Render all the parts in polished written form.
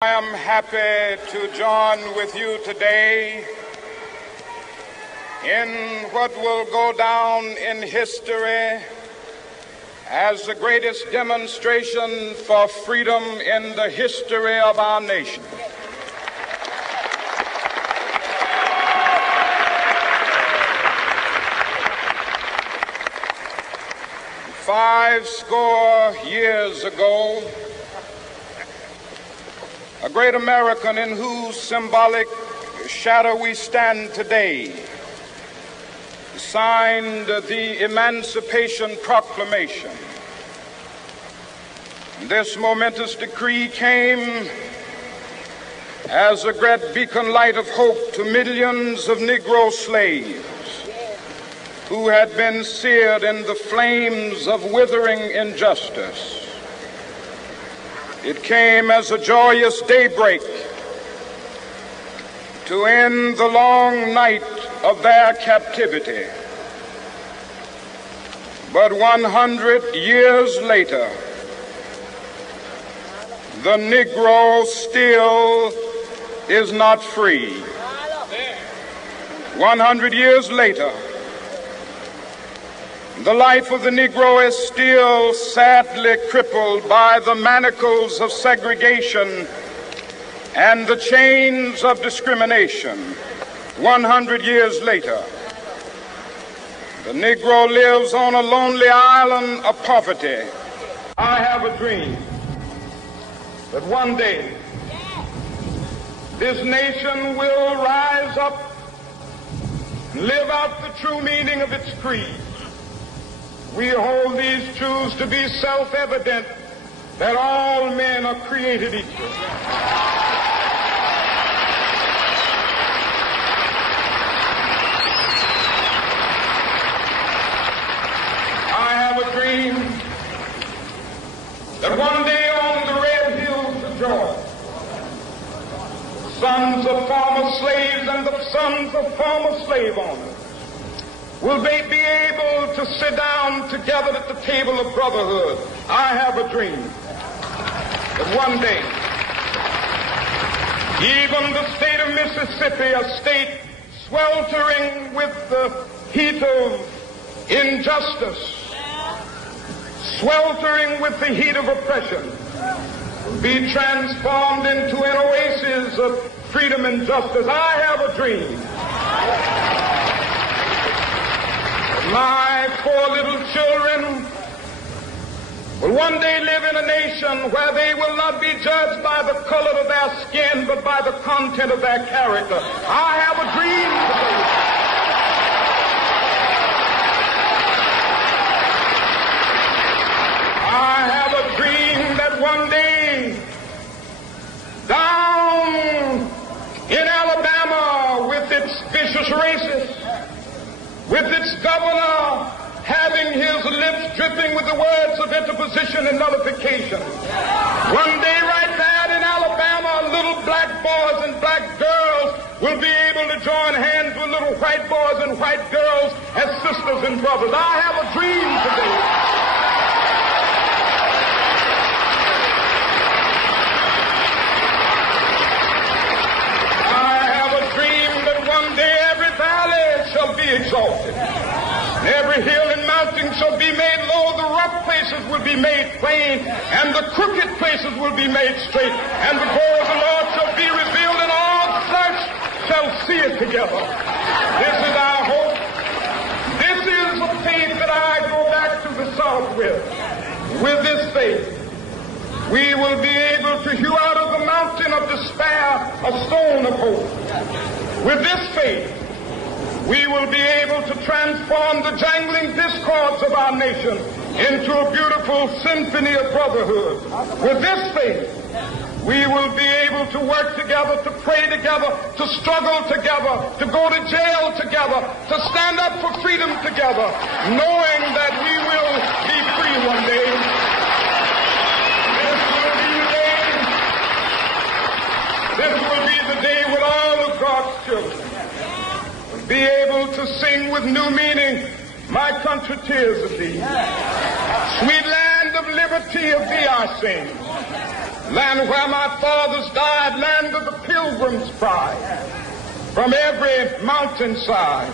I am happy to join with you today in what will go down in history as the greatest demonstration for freedom in the history of our nation. Five score years ago, a great American in whose symbolic shadow we stand today signed the Emancipation Proclamation. This momentous decree came as a great beacon light of hope to millions of Negro slaves who had been seared in the flames of withering injustice. It came as a joyous daybreak to end the long night of their captivity. But 100 years later, the Negro still is not free. 100 years later, the life of the Negro is still sadly crippled by the manacles of segregation and the chains of discrimination. 100 years later, the Negro lives on a lonely island of poverty. I have a dream that one day this nation will rise up and live out the true meaning of its creed. We hold these truths to be self-evident, that all men are created equal. I have a dream that one day on the red hills of Georgia, sons of former slaves and the sons of former slave owners will they be able to sit down together at the table of brotherhood. I have a dream that one day, even the state of Mississippi, a state sweltering with the heat of injustice, sweltering with the heat of oppression, will be transformed into an oasis of freedom and justice. I have a dream. My poor little children will one day live in a nation where they will not be judged by the color of their skin, but by the content of their character. I have a dream today. I have a dream that one day, down in Alabama, with its vicious racists, with its governor having his lips dripping with the words of interposition and nullification. One day right there in Alabama, little black boys and black girls will be able to join hands with little white boys and white girls as sisters and brothers. I have a dream today. I have a dream that one day every valley shall be exalted. Every hill and mountain shall be made low. The rough places will be made plain, and the crooked places will be made straight. And the glory of the Lord shall be revealed, and all flesh shall see it together. This is our hope. This is the faith that I go back to the South with. With this faith, we will be able to hew out of the mountain of despair a stone of hope. With this faith, we will be able to transform the jangling discords of our nation into a beautiful symphony of brotherhood. With this faith, we will be able to work together, to pray together, to struggle together, to go to jail together, to stand up for freedom together, knowing that we will be free one day. This will be the day when all of God's children be able to sing with new meaning, my country, tears of thee. Sweet land of liberty, of thee I sing. land where my fathers died, land of the pilgrim's pride. From every mountainside,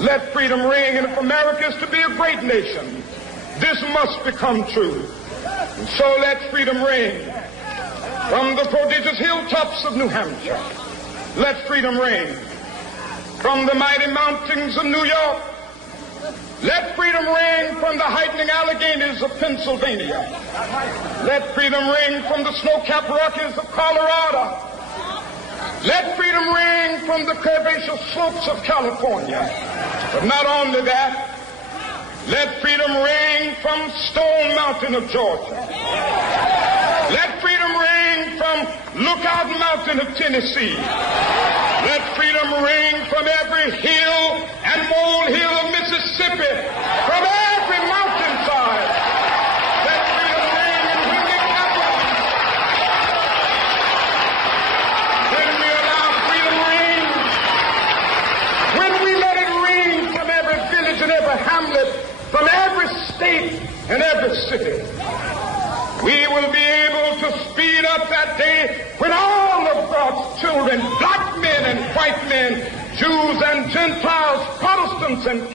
let freedom ring. And if America is to be a great nation, this must become true. And so let freedom ring. From the prodigious hilltops of New Hampshire, let freedom ring. From the mighty mountains of New York, let freedom ring. From the heightening Alleghenies of Pennsylvania, let freedom ring. From the snow-capped Rockies of Colorado, let freedom ring. From the curvaceous slopes of California. But not only that, let freedom ring from Stone Mountain of Georgia. Let freedom ring from Lookout Mountain of Tennessee. Let freedom ring from every hill and molehill of Mississippi, from every mountainside. Let freedom ring, and when it happens, when we allow freedom ring, when we let it ring from every village and every hamlet, from every state and every city, we will be able to speed up that day when all of God's children, black men and white men, Jews and Gentiles, Protestants and